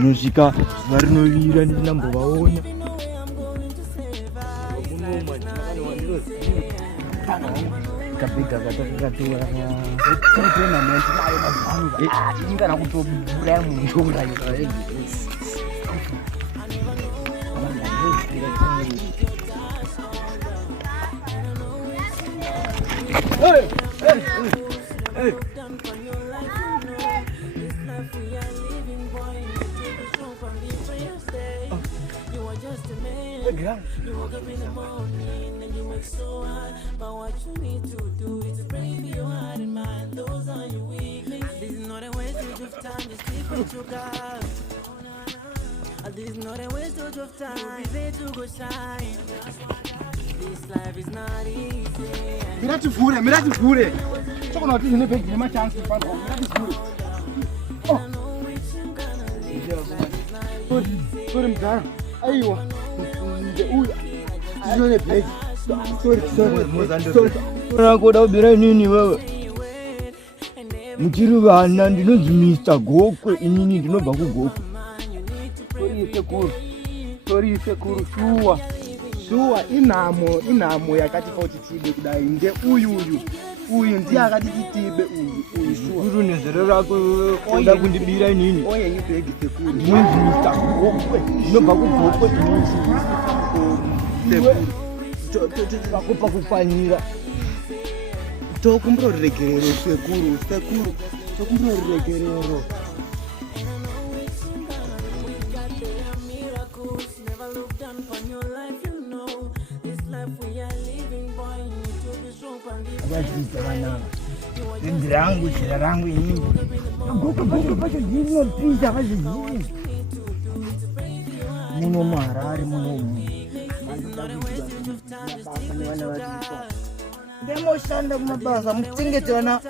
Musika varinoira ndinambovaona kabika katakatora tournament nayo mabhanga ingana kutobura muntu urayo You woke up in the morning and you work so hard, but what you need to do is pray for your heart and mind. Those are your weaknesses. This is not a wastage of time. Just keep what you got. This is not a wastage of time. Be ready to go shine. This life is not easy. Miratifure. Sono tutti ne peggi, ma chance di fare. Miratifure. Oh. Sorry, cara. Aiwa. Nakoda kubira nini wewe? Mchiri vana ndinonzi Mr. Gokwe, inini ndinobva kugokwe. Tori Sekuru shuwa inamo yakati foti tibe kudai nge uyu ndiye akati tibe uyu shuwa. Sekuru nezero rako oda kundibira inini. Oye nyipegi Sekuru. Ndinonzi Mr. Gokwe, ndinobva kugokwe inini. Vakupa kufanira tokumbro regerero Sekuru tokumbro regerero ndirangu chira rangu inini gokwe pacho ndinopisa vazvizii muno muHarare muno ndemoshanda kumabasa muchengete vana